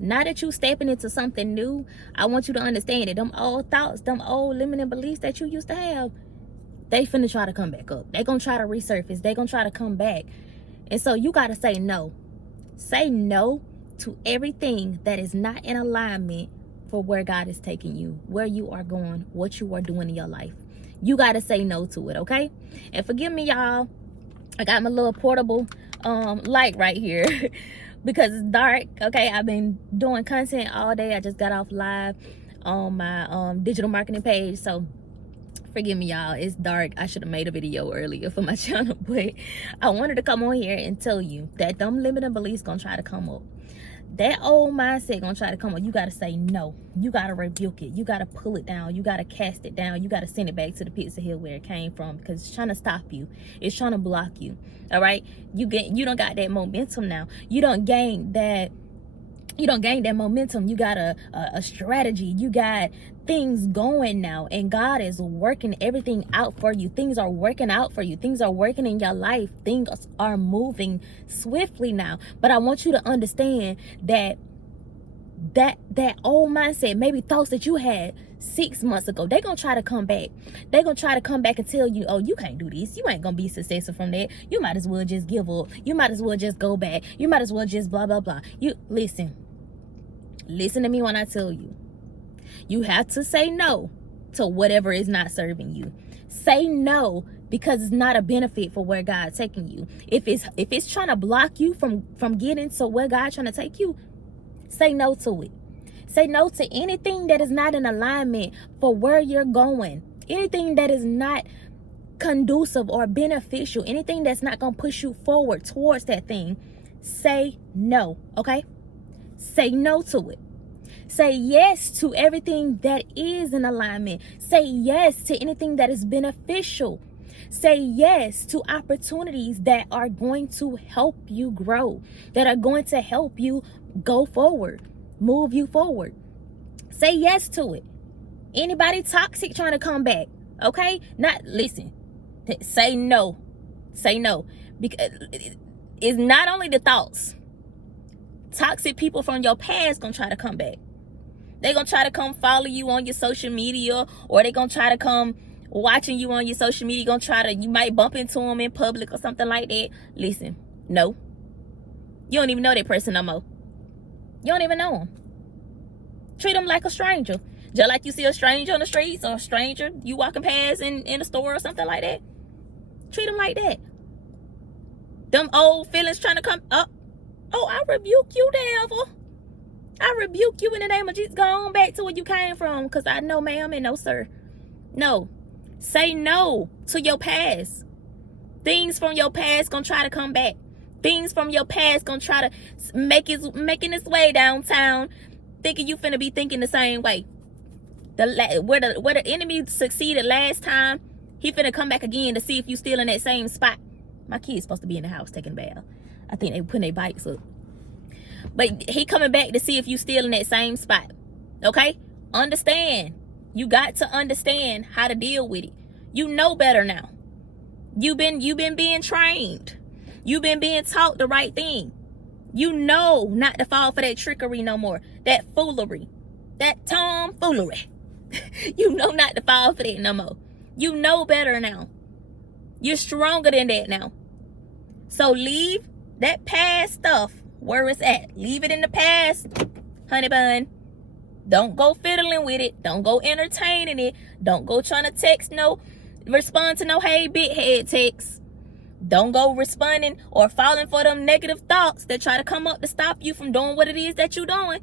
Now that you stepping into something new, I want you to understand that them old thoughts, them old limiting beliefs that you used to have, they finna try to come back up. They gonna try to resurface. They gonna try to come back. And so you gotta say no. Say no to everything that is not in alignment for where God is taking you, where you are going, what you are doing in your life. You gotta say no to it, okay? And forgive me, y'all. I got my little portable light right here because it's dark. Okay, I've been doing content all day. I just got off live on my digital marketing page, so forgive me, y'all. It's dark. I should have made a video earlier for my channel, but I wanted to come on here and tell you that them limiting beliefs gonna try to come up. That old mindset gonna try to come up. You gotta say no. You gotta rebuke it. You gotta pull it down. You gotta cast it down. You gotta send it back to the pits of hell where it came from, because it's trying to stop you. It's trying to block you. All right. You don't got that momentum now. You don't gain that momentum. You got a strategy. You got things going now, and God is working everything out for you. Things are working out for you. Things are working in your life. Things are moving swiftly now. But I want you to understand that old mindset, maybe thoughts that you had 6 months ago, they're gonna try to come back. They're gonna try to come back and tell you, oh, you can't do this. You ain't gonna be successful from that. You might as well just give up. You might as well just go back. You might as well just blah blah blah. You listen to me when I tell you. You have to say no to whatever is not serving you. Say no, because it's not a benefit for where God's taking you. If it's trying to block you from getting to where God's trying to take you, say no to it. Say no to anything that is not in alignment for where you're going. Anything that is not conducive or beneficial. Anything that's not going to push you forward towards that thing. Say no, okay? Say no to it. Say yes to everything that is in alignment. Say yes to anything that is beneficial. Say yes to opportunities that are going to help you grow, that are going to help you go forward, move you forward. Say yes to it. Anybody toxic trying to come back, okay? Listen, say no. Say no. Because it's not only the thoughts. Toxic people from your past gonna try to come back. They're gonna try to come follow you on your social media, or they're gonna try to come watching you on your social media. You might bump into them in public or something like that. Listen, no. You don't even know that person no more. You don't even know them. Treat them like a stranger. Just like you see a stranger on the streets, or a stranger you walking past in a store or something like that. Treat them like that. Them old feelings trying to come up. Oh, I rebuke you, devil. I rebuke you in the name of Jesus. Go on back to where you came from, because I know, ma'am, and no, sir. No. Say no to your past. Things from your past gonna try to come back. Things from your past gonna try to making its way downtown, thinking you finna be thinking the same way. Where the enemy succeeded last time, he finna come back again to see if you still in that same spot. My kid's supposed to be in the house taking a bath. I think they putting their bikes up. But he coming back to see if you still in that same spot. Okay? Understand. You got to understand how to deal with it. You know better now. You've been being trained. You've been being taught the right thing. You know not to fall for that trickery no more. That foolery. That tomfoolery. You know not to fall for that no more. You know better now. You're stronger than that now. So leave that past stuff where it's at. Leave it in the past, honey bun. Don't go fiddling with it. Don't go entertaining it. Don't go trying to respond to no hey big head texts. Don't go responding or falling for them negative thoughts that try to come up to stop you from doing what it is that you're doing.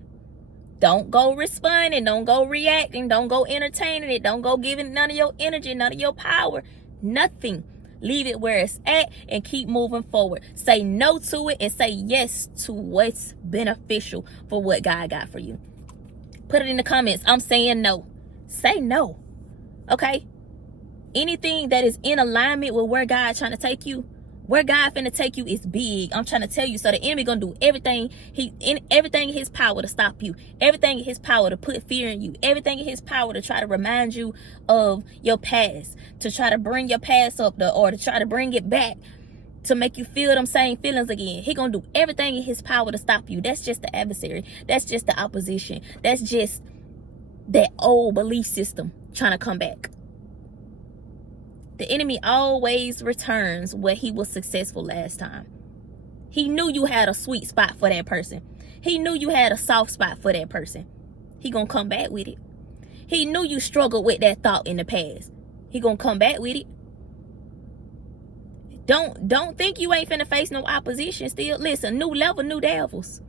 Don't go responding. Don't go reacting. Don't go entertaining it. Don't go giving none of your energy, none of your power. Nothing. Leave it where it's at and keep moving forward. Say no to it and say yes to what's beneficial for what God got for you. Put it in the comments. I'm saying no. Say no. Okay? Anything that is in alignment with where God's trying to take you, where God finna take you is big. I'm trying to tell you. So the enemy gonna do everything in his power to stop you. Everything in his power to put fear in you. Everything in his power to try to remind you of your past. To try to bring your past up, or to try to bring it back to make you feel them same feelings again. He gonna do everything in his power to stop you. That's just the adversary. That's just the opposition. That's just that old belief system trying to come back. The enemy always returns where he was successful last time. He knew you had a sweet spot for that person. He knew you had a soft spot for that person. He gonna come back with it. He knew you struggled with that thought in the past. He gonna come back with it. Don't think you ain't finna face no opposition still. Listen, new level, new devils.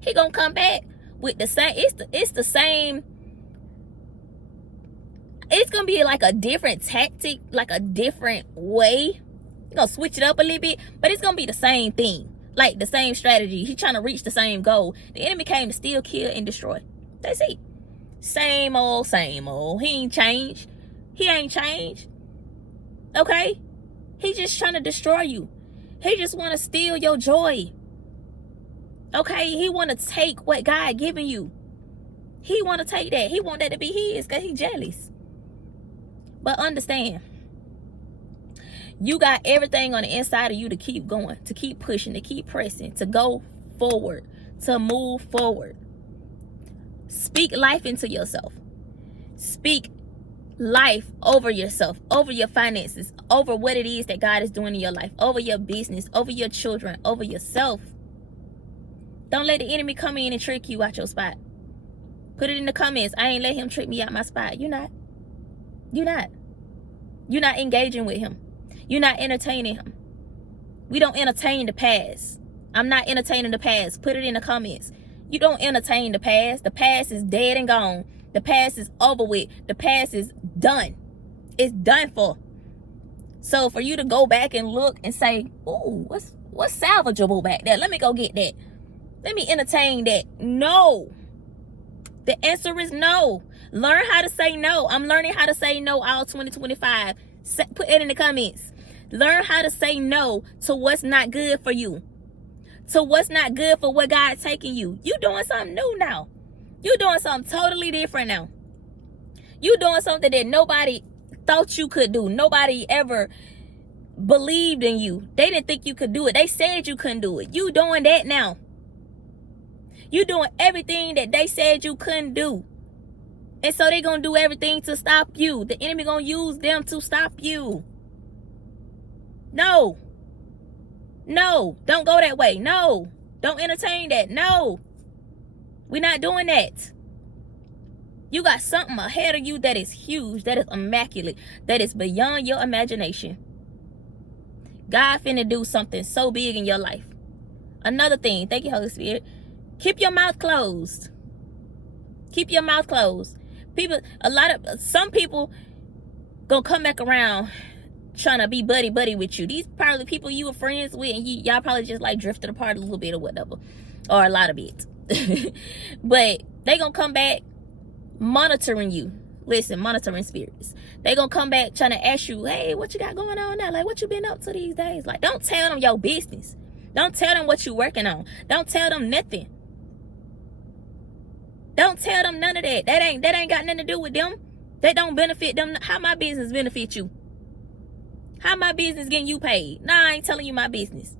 He gonna come back with the same. It's the same. It's gonna be like a different tactic, like a different way. You're gonna switch it up a little bit, but it's gonna be the same thing, like the same strategy. He's trying to reach the same goal. The enemy came to steal, kill, and destroy. That's it. Same old, same old. He ain't changed. He ain't changed. Okay? He just trying to destroy you. He just want to steal your joy. Okay? He want to take what God given you. He want to take that. He want that to be his because he jealous. But understand, you got everything on the inside of you to keep going, to keep pushing, to keep pressing, to go forward, to move forward. Speak life into yourself. Speak life over yourself, over your finances, over what it is that God is doing in your life, over your business, over your children, over yourself. Don't let the enemy come in and trick you out your spot. Put it in the comments. I ain't let him trick me out my spot. You're not. You're not. You're not engaging with him. You're not entertaining him. We don't entertain the past. I'm not entertaining the past. Put it in the comments. You don't entertain the past. The past is dead and gone. The past is over with. The past is done. It's done for. So for you to go back and look and say, ooh, what's salvageable back there? Let me go get that. Let me entertain that. No. The answer is no. Learn how to say no. I'm learning how to say no all 2025. Put it in the comments. Learn how to say no to what's not good for you. To what's not good for what God's taking you. You doing something new now. You doing something totally different now. You doing something that nobody thought you could do. Nobody ever believed in you. They didn't think you could do it. They said you couldn't do it. You doing that now. You doing everything that they said you couldn't do. And so they gonna do everything to stop you. The enemy gonna use them to stop you. No. No. Don't go that way. No. Don't entertain that. No. We're not doing that. You got something ahead of you that is huge, that is immaculate, that is beyond your imagination. God finna do something so big in your life. Another thing, thank you, Holy Spirit. Keep your mouth closed. Keep your mouth closed. Some people gonna come back around trying to be buddy with you. These probably people you were friends with, and y'all probably just like drifted apart a little bit or whatever, or a lot of it. But they gonna come back monitoring you. Listen, monitoring spirits. They gonna come back trying to ask you, hey, what you got going on now? Like, what you been up to these days? Like, don't tell them your business. Don't tell them what you working on. Don't tell them nothing. Don't tell them none of that. That ain't got nothing to do with them. That don't benefit them. How my business benefit you? How my business getting you paid? Nah, I ain't telling you my business.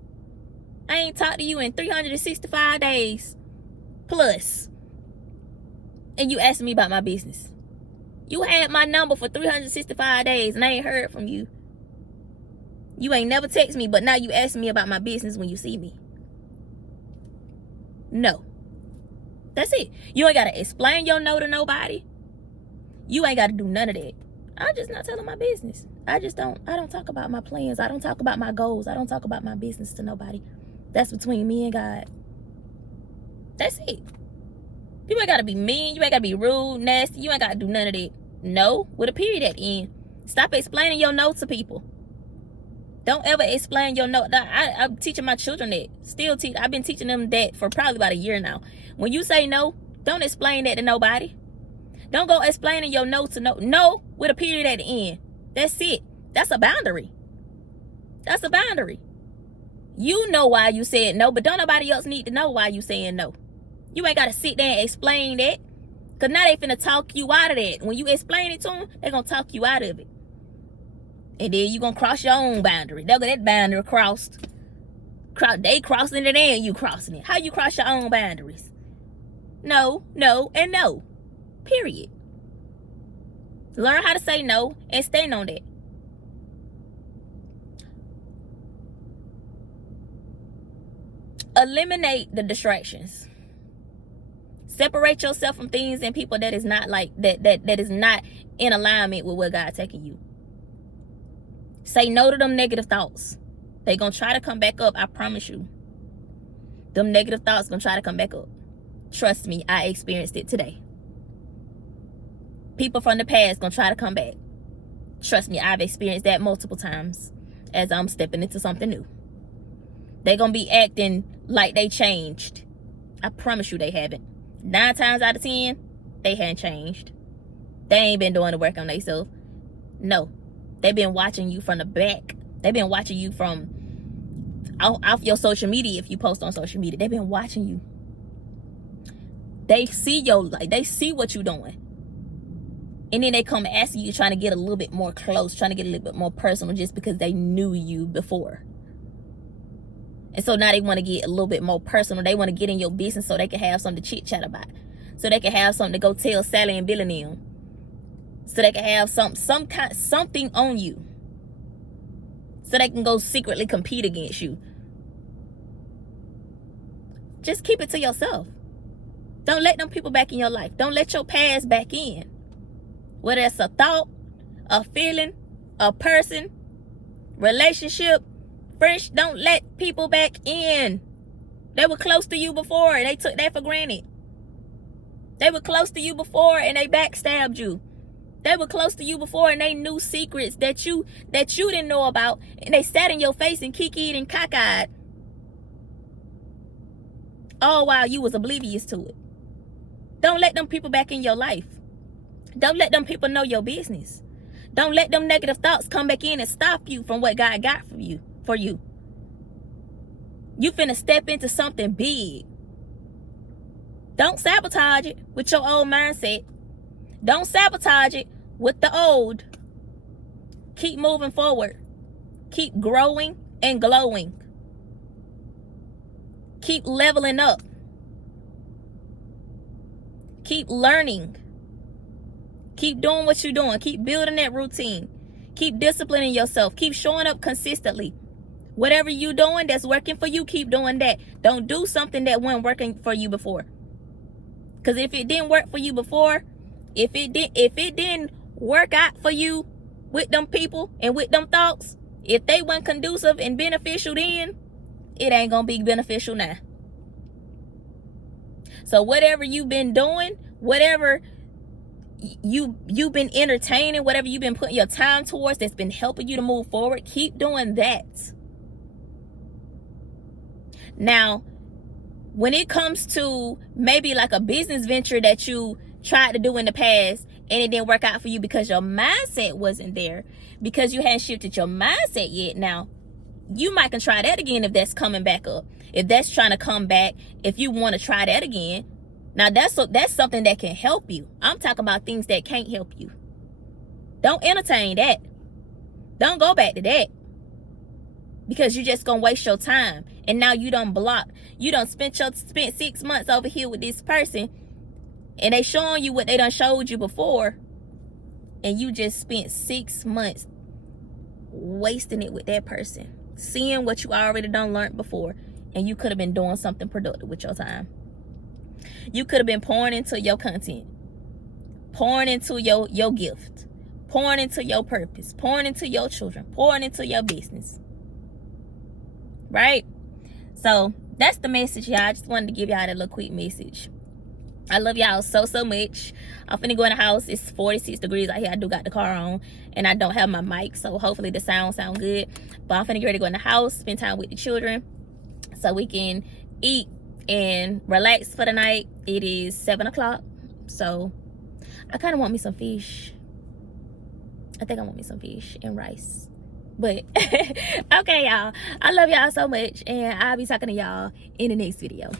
I ain't talked to you in 365 days plus. And you asking me about my business. You had my number for 365 days and I ain't heard from you. You ain't never text me, but now you asking me about my business when you see me. No. That's it. You ain't got to explain your no to nobody. You ain't got to do none of that. I'm just not telling my business. I don't talk about my plans. I don't talk about my goals. I don't talk about my business to nobody. That's between me and God. That's it. You ain't got to be mean. You ain't got to be rude, nasty. You ain't got to do none of that. No, with a period at the end. Stop explaining your no to people. Don't ever explain your no. I'm teaching my children that. I've been teaching them that for probably about a year now. When you say no, don't explain that to nobody. Don't go explaining your no to no with a period at the end. That's it. That's a boundary. That's a boundary. You know why you said no, but don't nobody else need to know why you saying no. You ain't got to sit there and explain that. Because now they finna talk you out of that. When you explain it to them, they going to talk you out of it. And then you gonna cross your own boundary. That boundary crossed. They crossing it and you crossing it. How you cross your own boundaries? No, no, and no. Period. Learn how to say no and stand on that. Eliminate the distractions. Separate yourself from things and people that is not like that is not in alignment with where God's taking you. Say no to them negative thoughts. They gonna try to come back up, I promise you. Them negative thoughts gonna try to come back up. Trust me, I experienced it today. People from the past gonna try to come back. Trust me, I've experienced that multiple times as I'm stepping into something new. They gonna be acting like they changed. I promise you they haven't. 9 times out of 10, they hadn't changed. They ain't been doing the work on themselves. No, they've been watching you from the back. They've been watching you from off your social media. If you post on social media, they've been watching you. They see they see what you're doing. And then they come asking you, trying to get a little bit more close, trying to get a little bit more personal just because they knew you before. And so now they want to get a little bit more personal. They want to get in your business so they can have something to chit chat about. So they can have something to go tell Sally and Billy and them. So they can have something on you. So they can go secretly compete against you. Just keep it to yourself. Don't let them people back in your life. Don't let your past back in. Whether it's a thought, a feeling, a person, relationship, friends, don't let people back in. They were close to you before and they took that for granted. They were close to you before and they backstabbed you. They were close to you before and they knew secrets that you didn't know about, and they sat in your face and kikied and cockeyed. All while you was oblivious to it. Don't let them people back in your life. Don't let them people know your business. Don't let them negative thoughts come back in and stop you from what God got for you. You finna step into something big. Don't sabotage it with your old mindset. Don't sabotage it with the old. Keep moving forward. Keep growing and glowing. Keep leveling up. Keep learning. Keep doing what you're doing. Keep building that routine. Keep disciplining yourself. Keep showing up consistently. Whatever you're doing that's working for you, keep doing that. Don't do something that wasn't working for you before. Because if it didn't work for you before, if it didn't work out for you with them people and with them thoughts, if they weren't conducive and beneficial then, it ain't gonna be beneficial now. So whatever you've been doing, whatever you've been entertaining, whatever you've been putting your time towards that's been helping you to move forward, keep doing that. Now, when it comes to maybe like a business venture that you tried to do in the past and it didn't work out for you because your mindset wasn't there, because you hadn't shifted your mindset yet, now you might can try that again if that's coming back up. If that's trying to come back, if you want to try that again, now that's something that can help you. I'm talking about things that can't help you. Don't entertain that. Don't go back to that. Because you're just gonna waste your time. And now you done blocked. You done spent 6 months over here with this person, and they showing you what they done showed you before, and you just spent 6 months wasting it with that person, seeing what you already done learned before, and you could have been doing something productive with your time. You could have been pouring into your content, pouring into your gift, pouring into your purpose, pouring into your children, pouring into your business. Right? So that's the message, y'all. I just wanted to give y'all that little quick message. I love y'all so much. I'm finna go in the house. It's 46 degrees out here. I do got the car on and I don't have my mic, so hopefully the sound good. But I'm finna get ready to go in the house, spend time with the children so we can eat and relax for the night. It is 7 o'clock, so I kind of want me some fish. I think I want me some fish and rice. But okay, y'all, I love y'all so much, and I'll be talking to y'all in the next video.